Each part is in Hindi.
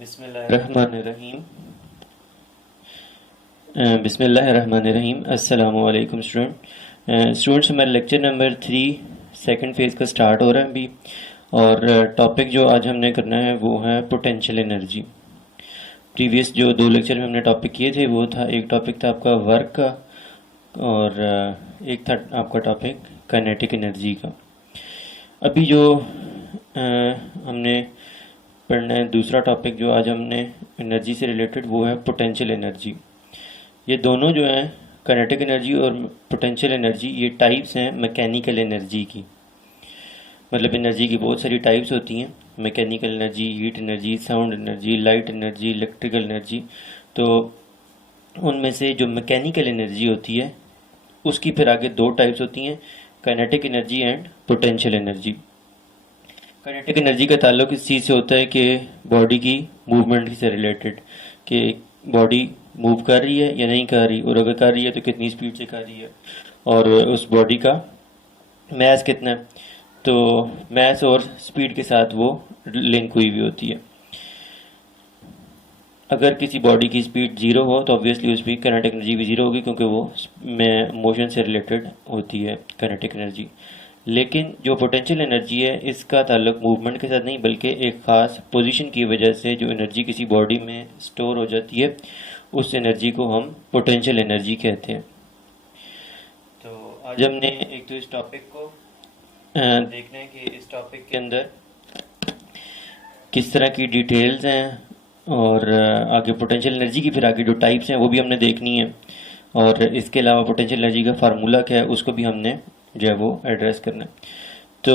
बिस्मिल्लाहिर्रहमानिर्रहीम। बिस्मिल्लाहिर्रहमानिर्रहीम। अस्सलामु अलैकुम स्टूडेंट्स, हमारा लेक्चर नंबर 3 सेकंड फेज़ का स्टार्ट हो रहा है अभी। और टॉपिक जो आज हमने करना है वो है पोटेंशियल एनर्जी। प्रीवियस जो 2 लेक्चर में हमने टॉपिक किए थे वो था, एक टॉपिक था आपका वर्क का और एक था आपका टॉपिक काइनेटिक एनर्जी का। अभी जो हमने पढ़ना है दूसरा टॉपिक जो आज हमने एनर्जी से रिलेटेड, वो है पोटेंशियल एनर्जी। ये दोनों जो हैं, काइनेटिक एनर्जी और पोटेंशियल एनर्जी, ये टाइप्स हैं मैकेनिकल एनर्जी की। मतलब एनर्जी की बहुत सारी टाइप्स होती हैं, mechanical energy, heat energy, sound energy, light energy, electrical energy. तो उनमें से जो मैकेनिकल एनर्जी होती है उसकी फिर आगे 2 टाइप्स होती हैं, kinetic energy and potential energy. Kinetic energy का ताल्लुक इस चीज़ से होता है कि बॉडी की मूवमेंट से रिलेटेड, कि बॉडी मूव कर रही है या नहीं कर रही, और अगर कर रही है तो कितनी स्पीड से कर रही है, और उस बॉडी का मैस कितना है। तो मैस और स्पीड के साथ वो लिंक हुई हुई होती है। अगर किसी बॉडी की स्पीड 0 हो तो ऑब्वियसली उसकी काइनेटिक एनर्जी भी 0 होगी, क्योंकि वो मोशन से रिलेटेड होती है काइनेटिक एनर्जी। लेकिन जो पोटेंशियल एनर्जी है इसका ताल्लुक मूवमेंट के साथ नहीं, बल्कि एक ख़ास पोजीशन की वजह से जो एनर्जी किसी बॉडी में स्टोर हो जाती है उस एनर्जी को हम पोटेंशियल एनर्जी कहते हैं। तो आज हमने एक तो इस टॉपिक को देखना है कि इस टॉपिक के अंदर किस तरह की डिटेल्स हैं, और आगे पोटेंशियल एनर्जी की फिर आगे जो टाइप्स हैं वो भी हमने देखनी है, और इसके अलावा पोटेंशियल एनर्जी का फार्मूला क्या है उसको भी हमने जो है वो एड्रेस करना है। तो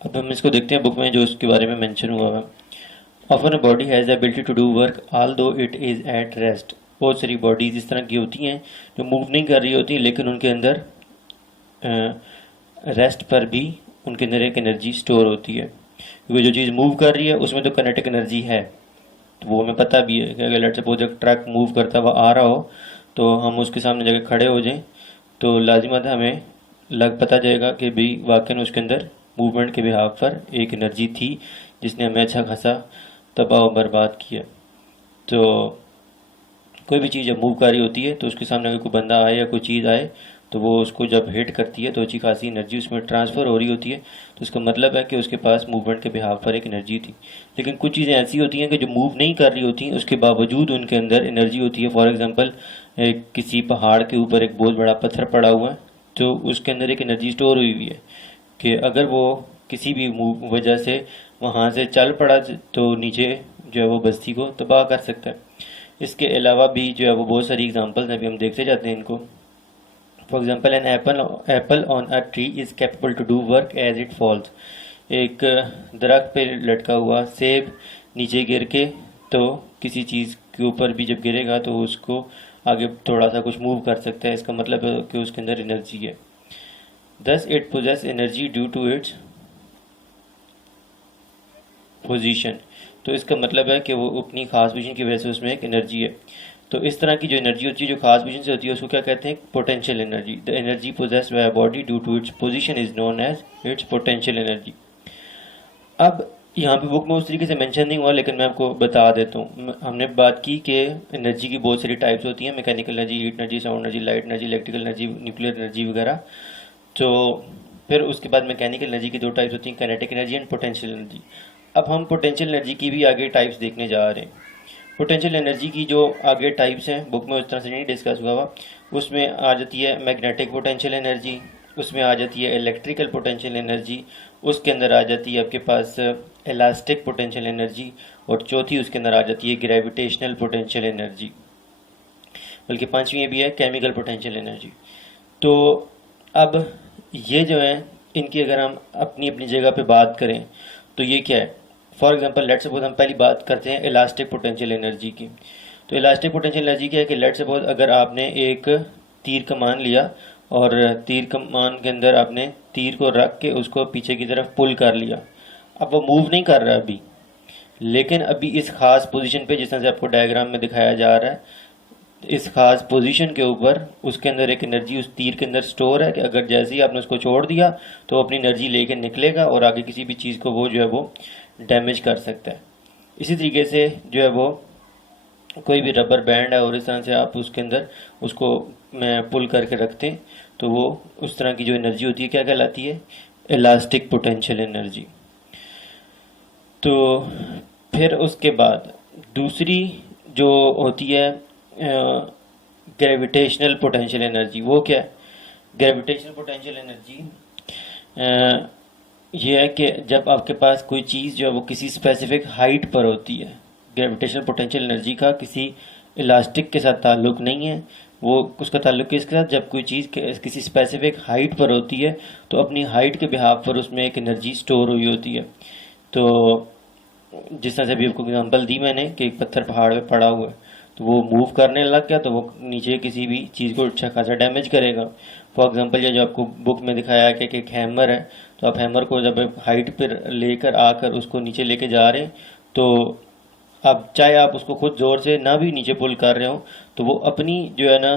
अब हम इसको देखते हैं बुक में जो इसके बारे में मेंशन हुआ है। Often a body has the ability to do work all though it is at rest. बहुत सारी बॉडीज इस तरह की होती हैं जो मूव नहीं कर रही होती, लेकिन उनके अंदर रेस्ट पर भी उनके अंदर एक एनर्जी स्टोर होती है, क्योंकि जो चीज़ मूव कर रही है उसमें तो काइनेटिक एनर्जी है। तो वो हमें पता भी है कि अगर लेट्स सपोज एक ट्रक मूव करता हुआ आ रहा हो तो हम उसके सामने जाकर खड़े हो जाएं तो लाजिमत हमें पता जाएगा कि भाई वाकई उसके अंदर मूवमेंट के बिहाफ पर एक एनर्जी थी जिसने हमें अच्छा खासा तबाह और बर्बाद किया। तो कोई भी चीज़ जब मूव कर रही होती है तो उसके सामने अगर कोई बंदा आए या कोई चीज़ आए तो वो उसको जब हिट करती है तो अच्छी खासी एनर्जी उसमें ट्रांसफ़र हो रही होती है। तो इसका मतलब है कि उसके पास मूवमेंट के बिहाफ पर एक एनर्जी थी। लेकिन कुछ चीज़ें ऐसी होती हैं कि जो मूव नहीं कर रही होती उसके बावजूद उनके अंदर एनर्जी होती है। फॉर एग्ज़ाम्पल, किसी पहाड़ के ऊपर एक बहुत बड़ा पत्थर पड़ा हुआ है तो उसके अंदर एक एनर्जी स्टोर हुई हुई है कि अगर वो किसी भी वजह से वहाँ से चल पड़ा तो नीचे जो है वो बस्ती को तबाह कर सकता है। इसके अलावा भी जो है वो बहुत सारी एग्जांपल्स हैं, अभी हम देखते जाते हैं इनको। For example, an apple on a tree is capable to do work as it falls. एक दरख्त पे लटका हुआ सेब नीचे गिर के तो किसी चीज़ के ऊपर भी जब गिरेगा तो उसको आगे थोड़ा सा कुछ मूव कर सकता है। इसका मतलब है कि उसके अंदर एनर्जी है। Thus it possess energy due to its position. तो इसका मतलब है कि वो अपनी खास पोजीशन की वजह से उसमें एक एनर्जी है। तो इस तरह की जो एनर्जी होती है जो खास पोजीशन से होती है उसको क्या कहते हैं? Potential energy. The energy possessed by a body due to its position is known as its potential energy. अब यहाँ पे बुक में उस तरीके से मेंशन नहीं हुआ, लेकिन मैं आपको बता देता हूँ। हमने बात की कि एनर्जी की बहुत सारी टाइप्स होती हैं, mechanical energy, heat energy, sound energy, light energy, electrical energy, nuclear energy वगैरह। तो फिर उसके बाद मैकेनिकल एनर्जी की 2 टाइप्स होती हैं, kinetic energy and potential energy. अब हम पोटेंशियल एनर्जी की भी आगे टाइप्स देखने जा रहे हैं। पोटेंशियल एनर्जी की जो आगे टाइप्स हैं बुक में उस तरह से नहीं डिस्कस हुआ हुआ। उसमें आ जाती है मैग्नेटिक पोटेंशियल एनर्जी, उसमें आ जाती है इलेक्ट्रिकल पोटेंशियल एनर्जी, उसके अंदर आ जाती है आपके पास इलास्टिक पोटेंशियल एनर्जी, और चौथी उसके अंदर आ जाती है ग्रेविटेशनल पोटेंशियल एनर्जी। बल्कि 5वीं भी है केमिकल पोटेंशियल एनर्जी। तो अब ये जो है इनकी अगर हम अपनी अपनी जगह पे बात करें तो ये क्या है? फॉर एग्जांपल, लेट्स सपोज हम पहली बात करते हैं इलास्टिक पोटेंशियल एनर्जी की। तो इलास्टिक पोटेंशियल एनर्जी क्या है कि लेट्स सपोज अगर आपने एक तीर कमान लिया और तीर कमान के अंदर आपने तीर को रख के उसको पीछे की तरफ पुल कर लिया। अब वो मूव नहीं कर रहा अभी, लेकिन अभी इस खास पोजीशन पे जिस तरह से आपको डायग्राम में दिखाया जा रहा है, इस खास पोजीशन के ऊपर उसके अंदर एक एनर्जी उस तीर के अंदर स्टोर है कि अगर जैसे ही आपने उसको छोड़ दिया तो अपनी एनर्जी लेके निकलेगा और आगे किसी भी चीज़ को वो जो है वो डैमेज कर सकता है। इसी तरीके से जो है वो कोई भी रबर बैंड है और इस तरह से आप उसके अंदर उसको पुल करके रखते हैं तो वो उस तरह की जो एनर्जी होती है क्या कहलाती है, इलास्टिक पोटेंशियल एनर्जी। तो फिर उसके बाद दूसरी जो होती है ग्रेविटेशनल पोटेंशियल एनर्जी, वो क्या है? ग्रेविटेशनल पोटेंशियल एनर्जी ये है कि जब आपके पास कोई चीज़ जो है वो किसी स्पेसिफिक हाइट पर होती है, ग्रेविटेशनल पोटेंशियल एनर्जी का किसी इलास्टिक के साथ ताल्लुक नहीं है, वो उसका ताल्लुक किसके साथ, जब कोई चीज़ किसी स्पेसिफिक हाइट पर होती है तो अपनी हाइट के बिहाफ पर उसमें एक एनर्जी स्टोर हुई होती है। तो जिस तरह से अभी आपको एग्जांपल दी मैंने कि एक पत्थर पहाड़ पे पड़ा हुआ है तो वो मूव करने लग गया तो वो नीचे किसी भी चीज़ को अच्छा खासा डैमेज करेगा। फॉर एग्जांपल ये जो आपको बुक में दिखाया है कि एक हैमर है, तो आप हैमर को जब हाइट पर लेकर आकर उसको नीचे लेके जा रहे हैं तो अब चाहे आप उसको खुद ज़ोर से ना भी नीचे पुल कर रहे हो तो वो अपनी जो है ना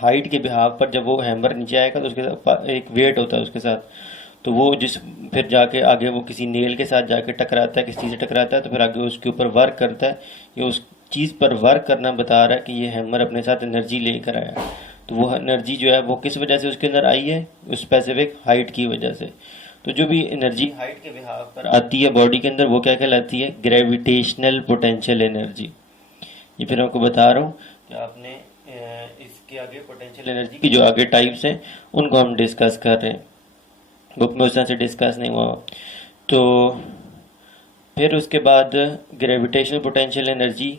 हाइट के बिहाफ पर जब वो हैमर नीचे आएगा तो उसके साथ एक वेट होता है उसके साथ, तो वो जिस फिर जाके आगे वो किसी नेल के साथ जाके टकराता है, किसी चीज़ से टकराता है तो फिर आगे उसके ऊपर वर्क करता है। ये उस चीज़ पर वर्क करना बता रहा है कि ये हैमर अपने साथ एनर्जी लेकर आया है। तो वो एनर्जी जो है वो किस वजह से उसके अंदर आई है, उस स्पेसिफिक हाइट की वजह से। तो जो भी एनर्जी हाइट के बिहाफ पर आती है बॉडी के अंदर वो क्या कहलाती है, ग्रेविटेशनल पोटेंशियल एनर्जी। ये फिर आपको बता रहा हूँ कि आपने इसके आगे पोटेंशियल एनर्जी की जो आगे टाइप्स हैं उनको हम डिस्कस कर रहे हैं, बुक में उस तरह से डिस्कस नहीं हुआ। तो फिर उसके बाद ग्रेविटेशनल पोटेंशियल एनर्जी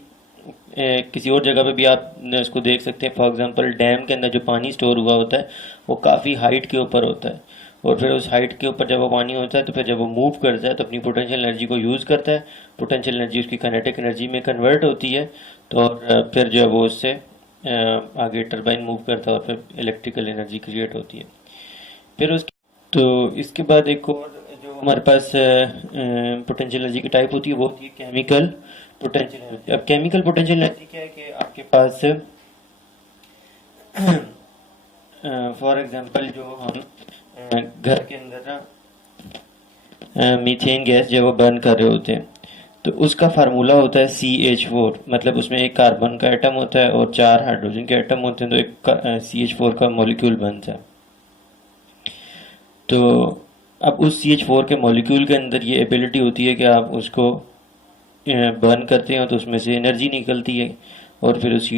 किसी और जगह पे भी आप इसको देख सकते हैं। फॉर एग्जांपल डैम के अंदर जो पानी स्टोर हुआ होता है वो काफ़ी हाइट के ऊपर होता है और फिर उस हाइट के ऊपर जब वो पानी होता है तो फिर जब वो मूव करता है तो अपनी पोटेंशियल एनर्जी को यूज़ करता है, पोटेंशियल एनर्जी उसकी काइनेटिक एनर्जी में कन्वर्ट होती है तो और फिर जो है वो उससे आगे टरबाइन मूव करता है और फिर इलेक्ट्रिकल एनर्जी क्रिएट होती है। फिर उसके तो इसके बाद एक और जो हमारे पास पोटेंशियल एनर्जी की टाइप होती है वो होती है केमिकल पोटेंशियल एनर्जी। अब केमिकल पोटेंशियल एनर्जी क्या है कि आपके पास फॉर एग्जांपल जो हम घर के अंदर ना मीथेन गैस जो वो बर्न कर रहे होते हैं तो उसका फार्मूला होता है CH4, मतलब उसमें एक कार्बन का एटम होता है और 4 हाइड्रोजन के एटम होते हैं तो एक CH4 का मॉलिक्यूल बनता है। तो अब उस CH4 के मॉलिक्यूल के अंदर ये एबिलिटी होती है कि आप उसको बर्न करते हो तो उसमें से एनर्जी निकलती है और फिर उस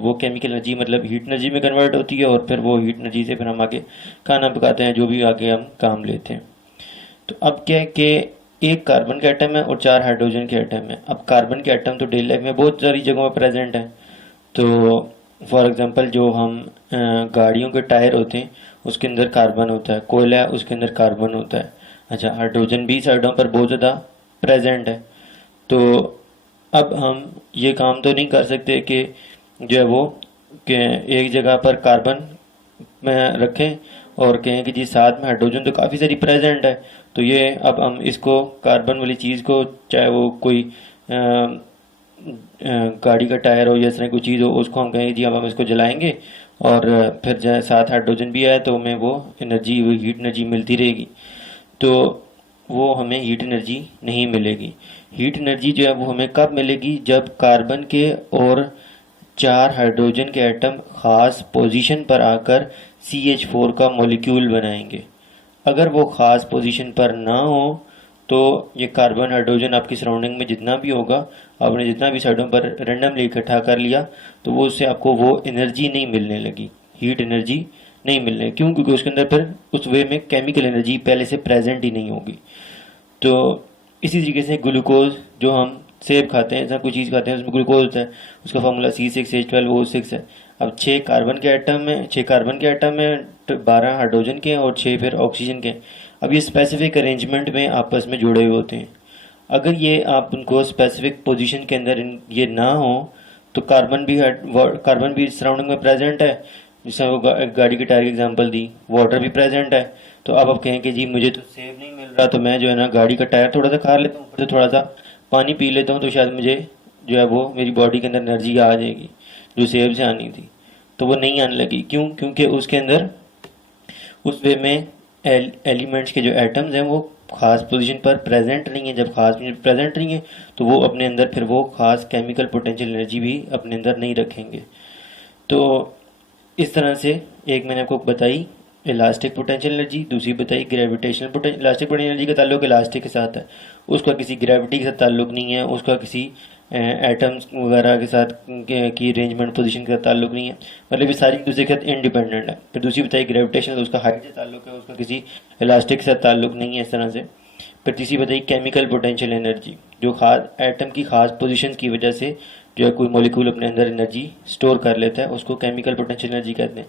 वो केमिकल एनर्जी मतलब हीट एनर्जी में कन्वर्ट होती है और फिर वो हीट एनर्जी से फिर हम आगे खाना पकाते हैं, जो भी आगे हम काम लेते हैं। तो अब क्या है कि एक कार्बन का एटम है और 4 हाइड्रोजन के एटम है। अब कार्बन के एटम तो डेली लाइफ में बहुत सारी जगहों पर प्रेजेंट है। तो फॉर एग्जांपल जो हम गाड़ियों के टायर होते हैं उसके अंदर कार्बन होता है, कोयला है उसके अंदर कार्बन होता है। अच्छा, हाइड्रोजन भी साइडों पर बहुत ज़्यादा प्रेजेंट है। तो अब हम ये काम तो नहीं कर सकते कि जो है वो कि एक जगह पर कार्बन में रखें और कहें कि जी साथ में हाइड्रोजन तो काफ़ी सारी प्रेजेंट है, तो ये अब हम इसको कार्बन वाली चीज़ को चाहे वो कोई गाड़ी का टायर हो या इस तरह कोई चीज़ हो उसको हम कहें जी अब हम इसको जलाएंगे और फिर जो साथ हाइड्रोजन भी आए तो हमें वो एनर्जी, वो हीट एनर्जी मिलती रहेगी, तो वो हमें हीट एनर्जी नहीं मिलेगी। हीट एनर्जी जो है वो हमें कब मिलेगी, जब कार्बन के और 4 हाइड्रोजन के एटम ख़ास पोजीशन पर आकर CH4 का मॉलिक्यूल बनाएंगे। अगर वो ख़ास पोजीशन पर ना हो तो ये कार्बन हाइड्रोजन आपकी सराउंडिंग में जितना भी होगा, आपने जितना भी साइडों पर रैंडमली इकट्ठा कर लिया तो वो उससे आपको वो एनर्जी नहीं मिलने लगी, हीट एनर्जी नहीं मिलने। क्यों? क्योंकि उसके अंदर फिर उस वे में केमिकल एनर्जी पहले से प्रेजेंट ही नहीं होगी। तो इसी तरीके से ग्लूकोज जो हम सेब खाते हैं, ऐसा कोई चीज़ खाते हैं उसमें ग्लूकोज होता है, उसका फार्मूला C6H12O6 है। अब 6 कार्बन के एटम में 6 कार्बन के एटम में 12 हाइड्रोजन के हैं और 6 फिर ऑक्सीजन के हैं। अब ये स्पेसिफिक अरेंजमेंट में आपस में जुड़े हुए होते हैं। अगर ये आप उनको स्पेसिफिक पोजीशन के अंदर ये ना हो तो कार्बन भी सराउंडिंग में प्रेजेंट है, जिससे वो गाड़ी के टायर की एग्जांपल दी, वाटर भी प्रेजेंट है। तो अब आप कहें कि जी मुझे तो सेब नहीं मिल रहा तो मैं जो है ना गाड़ी का टायर थोड़ा सा खा लेता हूँ, फिर थोड़ा सा पानी पी लेता हूँ तो शायद मुझे जो है वो मेरी बॉडी के अंदर एनर्जी आ जाएगी जो सेब से आनी थी, तो वो नहीं आने लगी। क्यों? क्योंकि उसके अंदर उस वे में एलिमेंट्स के जो एटम्स हैं वो ख़ास पोजीशन पर प्रेजेंट नहीं है, जब ख़ास पोजीशन प्रेजेंट नहीं है तो वो अपने अंदर फिर वो ख़ास केमिकल पोटेंशियल एनर्जी भी अपने अंदर नहीं रखेंगे। तो इस तरह से एक मैंने आपको बताई इलास्टिक पोटेंशियल एनर्जी, दूसरी बताई gravitational potential. Elastic potential energy का ताल्लुक इलास्टिक के साथ है, उसका किसी ग्रेविटी के साथ ताल्लुक नहीं है, उसका किसी एटम्स वगैरह के साथ की अरेंजमेंट पोजीशन का ताल्लुक नहीं है, मतलब ये सारी दूसरे के साथ इंडिपेंडेंट है। फिर दूसरी बताई ग्रेविटेशनल, उसका हाइट से ताल्लुक है, उसका किसी इलास्टिक के साथ ताल्लुक नहीं है, इस तरह से। फिर तीसरी बताई केमिकल पोटेंशियल एनर्जी, जो खास एटम की खास पोजीशन की वजह से जो है कोई मॉलिक्यूल अपने अंदर एनर्जी स्टोर कर लेता है, उसको केमिकल पोटेंशियल एनर्जी कहते हैं।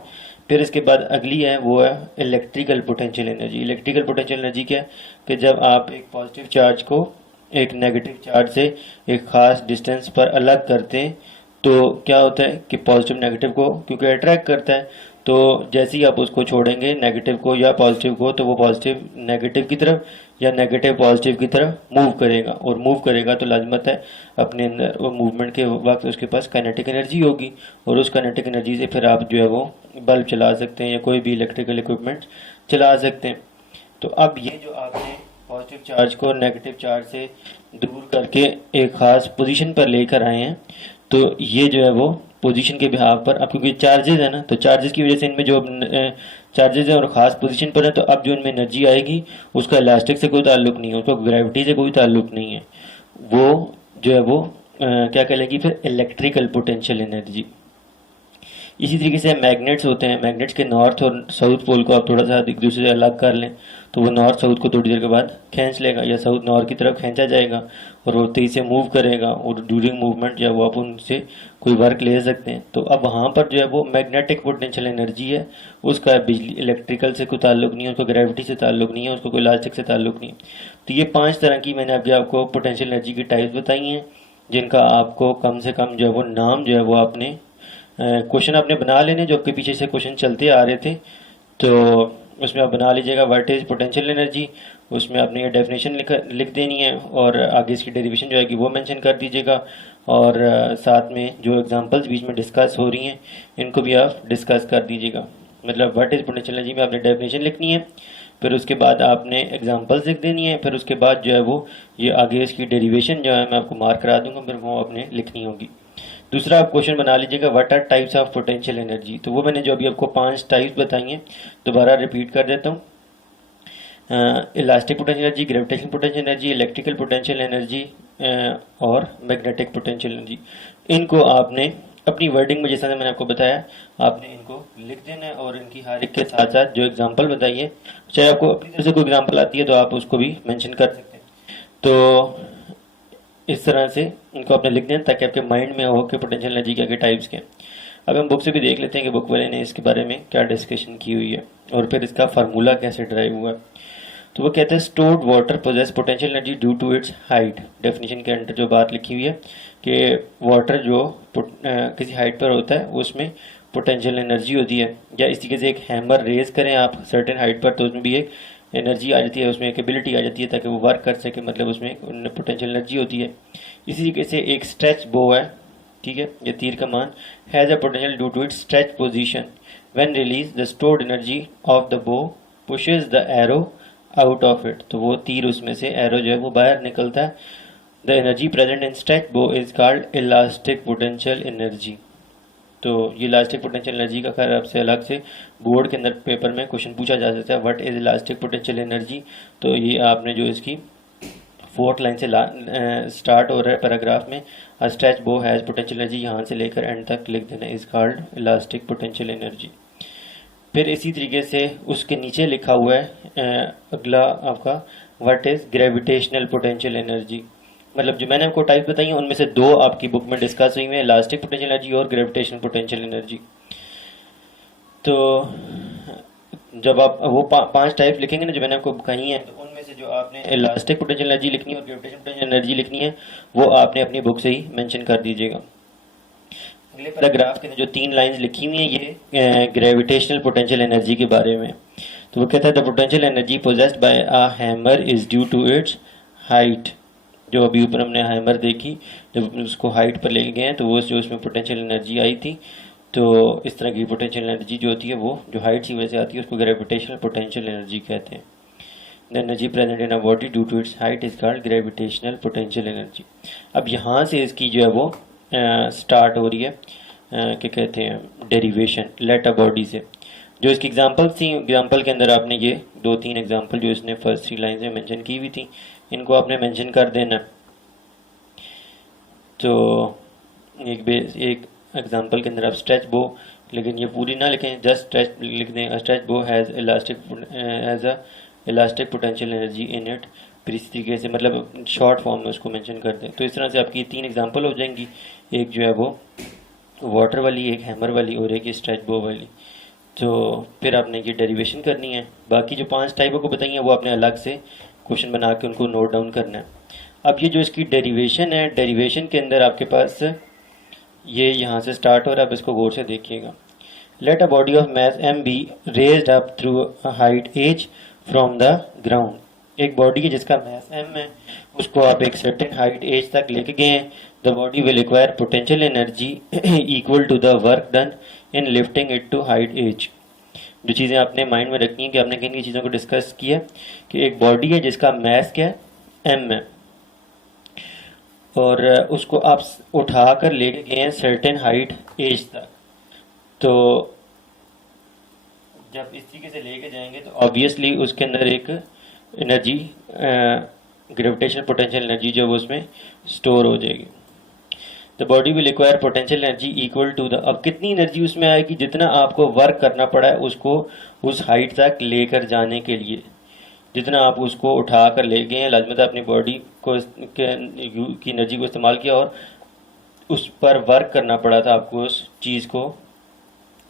फिर इसके बाद अगली है वो है electrical potential energy. Electrical potential energy क्या है कि जब आप एक पॉजिटिव चार्ज को एक नेगेटिव चार्ज से एक ख़ास डिस्टेंस पर अलग करते हैं तो क्या होता है कि पॉजिटिव नेगेटिव को क्योंकि अट्रैक्ट करता है, तो जैसे ही आप उसको छोड़ेंगे नेगेटिव को या पॉजिटिव को, तो वो पॉजिटिव नेगेटिव की तरफ या नेगेटिव पॉजिटिव की तरफ मूव करेगा, और मूव करेगा तो लाजमत है अपने अंदर वो मूवमेंट के वक्त उसके पास काइनेटिक एनर्जी होगी, और उस काइनेटिक एनर्जी से फिर आप जो है वो बल्ब चला सकते हैं या कोई भी इलेक्ट्रिकल इक्विपमेंट चला सकते हैं। तो अब ये जो आपने पॉजिटिव चार्ज को नेगेटिव चार्ज से दूर करके एक ख़ास पोजीशन पर लेकर आए हैं, तो ये जो है वो पोजीशन के बिहाव पर, अब क्योंकि चार्जेस है ना, तो चार्जेस की वजह से इनमें जो चार्जेस हैं और ख़ास पोजीशन पर है, तो अब जो इनमें एनर्जी आएगी उसका इलास्टिक से कोई ताल्लुक नहीं है, उसका ग्रेविटी से कोई ताल्लुक नहीं है, वो जो है वो क्या कहलाएगी फिर इलेक्ट्रिकल पोटेंशियल एनर्जी। इसी तरीके से मैग्नेट्स होते हैं, मैग्नेट्स के नॉर्थ और साउथ पोल को आप थोड़ा सा एक दूसरे से अलग कर लें तो वो नॉर्थ साउथ को थोड़ी देर के बाद खींच लेगा, या साउथ नॉर्थ की तरफ खींचा जाएगा और वो तेज़ी से मूव करेगा, और ड्यूरिंग मूवमेंट जो है वो आप उनसे कोई वर्क ले सकते हैं। तो अब वहाँ पर जो है वो मैग्नेटिक पोटेंशियल एनर्जी है, उसका बिजली इलेक्ट्रिकल से कोई ताल्लुक नहीं है, उसको ग्रेविटी से ताल्लुक नहीं है, उसको कोई इलास्टिक से ताल्लुक नहीं है। तो ये 5 तरह की मैंने आपको पोटेंशियल एनर्जी की टाइप्स बताई हैं, जिनका आपको कम से कम जो है वो नाम जो है वो आपने क्वेश्चन आपने बना लेने, जो आपके पीछे से क्वेश्चन चलते आ रहे थे, तो उसमें आप बना लीजिएगा व्हाट इज़ पोटेंशियल एनर्जी, उसमें आपने ये डेफिनेशन लिख देनी है, और आगे इसकी डेरिवेशन जो है कि वो मेंशन कर दीजिएगा, और साथ में जो एग्जांपल्स बीच में डिस्कस हो रही हैं इनको भी आप डिस्कस कर दीजिएगा। मतलब व्हाट इज़ पोटेंशियल एनर्जी में आपने डेफिनेशन लिखनी है, फिर उसके बाद आपने एग्जांपल्स लिख देनी है, फिर उसके बाद जो है वो ये आगे इसकी डेरिवेशन जो है मैं आपको मार्क करा दूंगा, फिर वो आपने लिखनी होगी। दूसरा आप क्वेश्चन बना लीजिएगा what are types of potential energy, तो वो मैंने जो अभी आपको 5 टाइप्स बताई हैं दोबारा रिपीट कर देता हूँ। Elastic potential energy, gravitational potential energy, electrical potential energy और मैग्नेटिक पोटेंशियल एनर्जी। इनको आपने अपनी वर्डिंग में जैसा मैंने आपको बताया आपने इनको लिख देना है, और इनकी हर एक के साथ साथ जो एग्जांपल बताई है, चाहे आपको अपनी तरफ से कोई एग्जांपल आती है तो आप उसको भी मेंशन कर सकते हैं। तो इस तरह से इनको आपने लिख देना ताकि आपके माइंड में हो कि पोटेंशियल एनर्जी क्या के टाइप्स के। अब हम बुक से भी देख लेते हैं कि बुक वाले ने इसके बारे में क्या डिस्कशन की हुई है और फिर इसका फार्मूला कैसे ड्राइव हुआ है। तो वो कहते हैं stored water possess potential energy due to its height. Definition के अंदर जो बात लिखी हुई है कि वाटर जो किसी हाइट पर होता है उसमें पोटेंशियल एनर्जी होती है, या इस तरीके से एक हैमर रेज करें आप सर्टेन हाइट पर तो उसमें भी एक एनर्जी आ जाती है, उसमें एक एबिलिटी आ जाती है ताकि वो वर्क कर सके, मतलब उसमें पोटेंशियल एनर्जी होती है। इसी तरीके से एक स्ट्रेच बो है, ठीक है, ये तीर कमान has a potential due to its stretch position when release the stored energy of the bow pushes the arrow out of it. तो वो तीर उसमें से एरो जो है वो बाहर निकलता है। The energy present in stretch bow is called elastic potential energy. तो ये इलास्टिक पोटेंशियल एनर्जी का खैर आपसे अलग से बोर्ड के अंदर पेपर में क्वेश्चन पूछा जा सकता है what is elastic potential energy. तो ये आपने जो इसकी 4th लाइन से स्टार्ट हो रहा है पैराग्राफ में, अ स्ट्रेच बो हैज़ पोटेंशियल एनर्जी, यहाँ से लेकर एंड तक लिख देना is called elastic potential energy. फिर इसी तरीके से उसके नीचे लिखा हुआ है अगला आपका what is gravitational potential energy. मतलब जो मैंने आपको टाइप बताई हैं उनमें से 2 आपकी बुक में डिस्कस हुई हैं, इलास्टिक पोटेंशियल एनर्जी और ग्रेविटेशनल पोटेंशियल एनर्जी। तो जब आप वो 5 टाइप लिखेंगे ना जो मैंने आपको कही हैं, तो उनमें से जो आपने इलास्टिक पोटेंशियल एनर्जी लिखनी है और ग्रेविटेशनल पोटेंशियल एनर्जी लिखनी है वो आपने अपनी बुक से ही मेंशन कर दीजिएगा। अगले पैराग्राफ के जो 3 लाइंस लिखी हुई हैं ये ग्रेविटेशनल पोटेंशियल एनर्जी के बारे में। तो वो कहता है the potential energy possessed by a hammer is due to its height. जो अभी ऊपर हमने हैमर देखी, जब उसको हाइट पर ले गए हैं तो वो जो उसमें पोटेंशियल एनर्जी आई थी, तो इस तरह की पोटेंशियल एनर्जी जो होती है वो जो हाइट की वजह से आती है उसको ग्रेविटेशनल पोटेंशियल एनर्जी कहते हैं। The energy present in a body due to its height is called gravitational potential energy. अब यहाँ से इसकी जो है वो स्टार्ट हो रही है क्या कहते हैं डेरिवेशन लेट अ बॉडी से। जो इसकी एग्जांपल थी, एग्जांपल के अंदर आपने ये 2-3 एग्जांपल जो इसने फर्स्ट 3 लाइन में मेंशन की हुई थी, इनको आपने मेंशन कर देना। तो एक एग्जांपल के अंदर आप स्ट्रेच बो, लेकिन ये पूरी ना लिखें, जस्ट स्ट्रेच लिख दें। स्ट्रेच बो has elastic potential energy in it. फिर इस तरीके से मतलब शॉर्ट फॉर्म में उसको मेंशन कर दें। तो इस तरह से आपकी 3 एग्जांपल हो जाएंगी, एक जो है वो वाटर वाली, एक हैमर वाली और एक स्ट्रेच बो वाली। तो फिर आपने ये डेरिवेशन करनी है। बाकी जो 5 टाइपों को बताई हैं वो आपने अलग से क्वेश्चन बना के उनको नोट डाउन करना है। अब ये जो इसकी डेरिवेशन है, डेरिवेशन के अंदर आपके पास ये यहाँ से स्टार्ट हो रहा है। अब इसको गौर से देखिएगा। Let a body of mass m be raised up through a height h from the ground. एक बॉडी है जिसका मास m है, उसको आप एक सर्टेन हाइट h तक लेके गए हैं। The body will require potential energy equal to the work done in lifting it to height h। जो चीज़ें आपने माइंड में रखनी है कि आपने किन चीज़ों को डिस्कस किया कि एक बॉडी है जिसका मास क्या है, m है, और उसको आप उठा कर लेके गए हैं सर्टेन हाइट h तक। तो जब इस तरीके से लेके जाएंगे तो ऑब्वियसली उसके अंदर एक एनर्जी ग्रेविटेशनल पोटेंशियल एनर्जी जो वो उसमें स्टोर हो जाएगी। The body will require potential energy equal to the, अब कितनी एनर्जी उसमें आएगी, जितना आपको वर्क करना पड़ा है उसको उस हाइट तक लेकर जाने के लिए, जितना आप उसको उठा कर ले गए हैं। लाजमत अपनी बॉडी को की एनर्जी को इस्तेमाल किया और उस पर वर्क करना पड़ा था आपको उस चीज़ को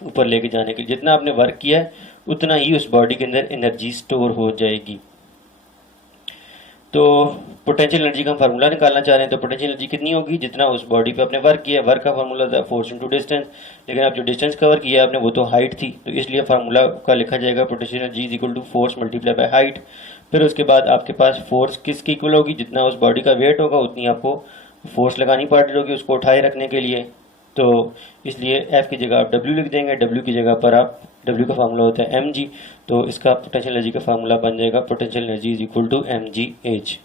ऊपर लेके जाने के लिए। जितना आपने वर्क किया है उतना ही उस बॉडी के अंदर एनर्जी स्टोर हो जाएगी। तो पोटेंशियल एनर्जी का हम फार्मूला निकालना चाह रहे हैं। तो पोटेंशियल एनर्जी कितनी होगी, जितना उस बॉडी पे आपने वर्क किया है। वर्क का फार्मूला था फोर्स इनटू डिस्टेंस, लेकिन आप जो डिस्टेंस कवर किया है आपने वो तो हाइट थी, तो इसलिए फार्मूला का लिखा जाएगा potential energy is equal to force multiply by height. फिर उसके बाद आपके पास फोर्स किसकी इक्वल होगी, जितना उस बॉडी का वेट होगा उतनी आपको फोर्स लगानी पड़ रही होगी उसको उठाए रखने के लिए। तो इसलिए F की जगह आप W लिख देंगे, W की जगह पर आप W का फार्मूला होता है mg, तो इसका पोटेंशियल एनर्जी का फार्मूला बन जाएगा potential energy is equal to mgh।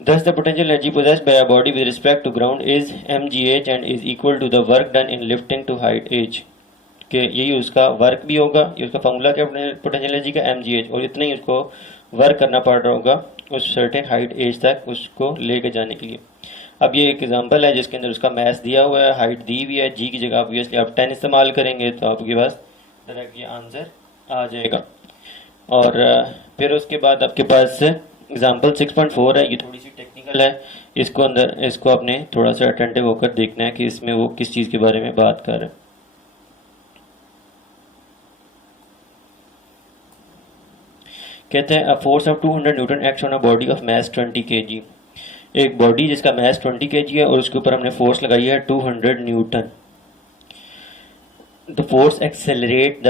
Thus the potential energy possessed by a body with respect to ground is mgh and is equal to the work done in lifting to height h। कि यही उसका वर्क भी होगा, ये उसका फार्मूला क्या पोटेंशियल एनर्जी का mgh, और इतना ही उसको वर्क करना पड़ रहा होगा उस सर्टेन हाइट h तक उसको लेके जाने के लिए। अब ये एक एग्जांपल है जिसके अंदर उसका मास दिया हुआ है, हाइट दी हुई है, जी की जगह ऑब्वियसली आप 10 इस्तेमाल करेंगे तो आपके पास डायरेक्ट ये आंसर आ जाएगा। और फिर उसके बाद आपके पास एग्जांपल 6.4 है, ये थोड़ी सी टेक्निकल है, इसको आपने थोड़ा सा अटेंटिव होकर देखना है कि इसमें वो किस चीज़ के बारे में बात कर रहे हैं। कहते हैं a force of 200 Newton acts on a body of mass 20 kg। एक बॉडी जिसका मास 20 kg है और उसके ऊपर हमने फोर्स लगाई है 200 Newton. The force accelerate the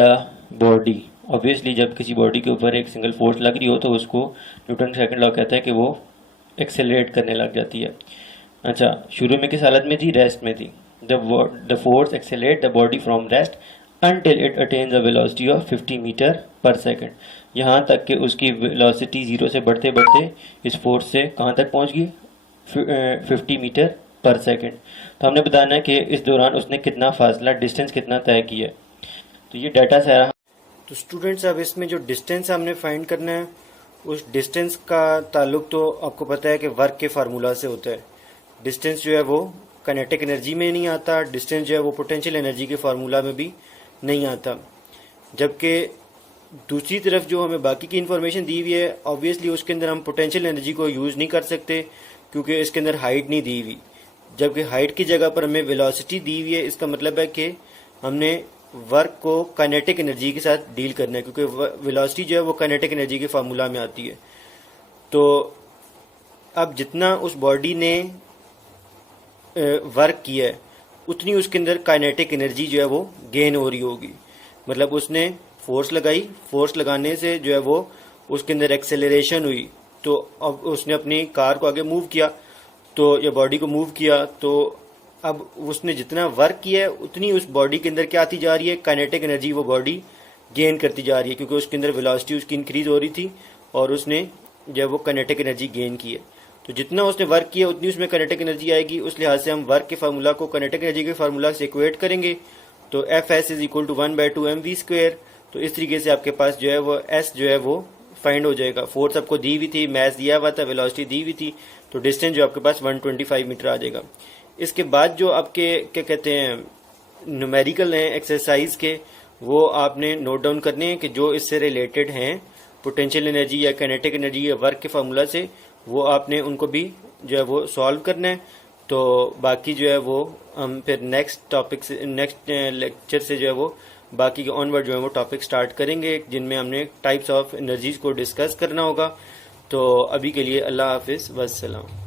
body. Obviously जब किसी बॉडी के ऊपर एक सिंगल फोर्स लग रही हो तो उसको न्यूटन सेकंड लॉ कहता है कि वो एक्सेलरेट करने लग जाती है। अच्छा, शुरू में किस हालत में थी, रेस्ट में थी। The force accelerate the body from rest until it attains a velocity of 50 metre per second. यहाँ तक कि उसकी वेलोसिटी 0 से बढ़ते बढ़ते इस फोर्स से कहाँ तक पहुँच गई, 50 मीटर पर सेकेंड। तो हमने बताना है कि इस दौरान उसने कितना फासला, डिस्टेंस कितना तय किया। तो ये डाटा से रहा। तो स्टूडेंट्स अब इसमें जो डिस्टेंस हमने फाइंड करना है, उस डिस्टेंस का ताल्लुक तो आपको पता है कि वर्क के फार्मूला से होता है। डिस्टेंस जो है वो काइनेटिक एनर्जी में नहीं आता, डिस्टेंस जो है वो पोटेंशियल एनर्जी के फार्मूला में भी नहीं आता। जबकि दूसरी तरफ जो हमें बाकी की इन्फॉर्मेशन दी हुई है, ऑब्वियसली उसके अंदर हम पोटेंशियल एनर्जी को यूज़ नहीं कर सकते क्योंकि इसके अंदर हाइट नहीं दी हुई, जबकि हाइट की जगह पर हमें वेलोसिटी दी हुई है। इसका मतलब है कि हमने वर्क को काइनेटिक एनर्जी के साथ डील करना है, क्योंकि वेलोसिटी जो है वो काइनेटिक एनर्जी के फार्मूला में आती है। तो अब जितना उस बॉडी ने वर्क किया है उतनी उसके अंदर काइनेटिक एनर्जी जो है वो गेन हो रही होगी। मतलब उसने फोर्स लगाई, फोर्स लगाने से जो है वो उसके अंदर एक्सेलरेशन हुई, तो अब उसने अपनी कार को आगे मूव किया, तो या बॉडी को मूव किया, तो अब उसने जितना वर्क किया है उतनी उस बॉडी के अंदर क्या आती जा रही है, काइनेटिक एनर्जी वो बॉडी गेन करती जा रही है, क्योंकि उसके अंदर वेलोसिटी उसकी इंक्रीज हो रही थी और उसने जो है वो काइनेटिक एनर्जी गेन की है। तो जितना उसने वर्क किया उतनी उसमें काइनेटिक एनर्जी आएगी। उस लिहाज से हम वर्क के फार्मूला को काइनेटिक एनर्जी के फार्मूला से इक्वेट करेंगे। तो Fs is equal to 1/2mv²। तो इस तरीके से आपके पास जो है वो S जो है वो फाइंड हो जाएगा। फोर्स आपको दी हुई थी, मैस दिया हुआ था, वेलोसिटी दी हुई थी, तो डिस्टेंस जो आपके पास 125 मीटर आ जाएगा। इसके बाद जो आपके क्या कहते हैं न्यूमेरिकल हैं एक्सरसाइज के, वो आपने नोट डाउन करने हैं कि जो इससे रिलेटेड हैं पोटेंशियल एनर्जी या काइनेटिक एनर्जी या वर्क के फार्मूला से, वो आपने उनको भी जो है वो सॉल्व करना है। तो बाकी जो है वो हम फिर नेक्स्ट टॉपिक से नेक्स्ट लेक्चर से जो है वो बाकी के ऑनवर्ड जो है वो टॉपिक स्टार्ट करेंगे, जिनमें हमने टाइप्स ऑफ एनर्जीज को डिस्कस करना होगा। तो अभी के लिए अल्लाह हाफिज़ वस्सलाम।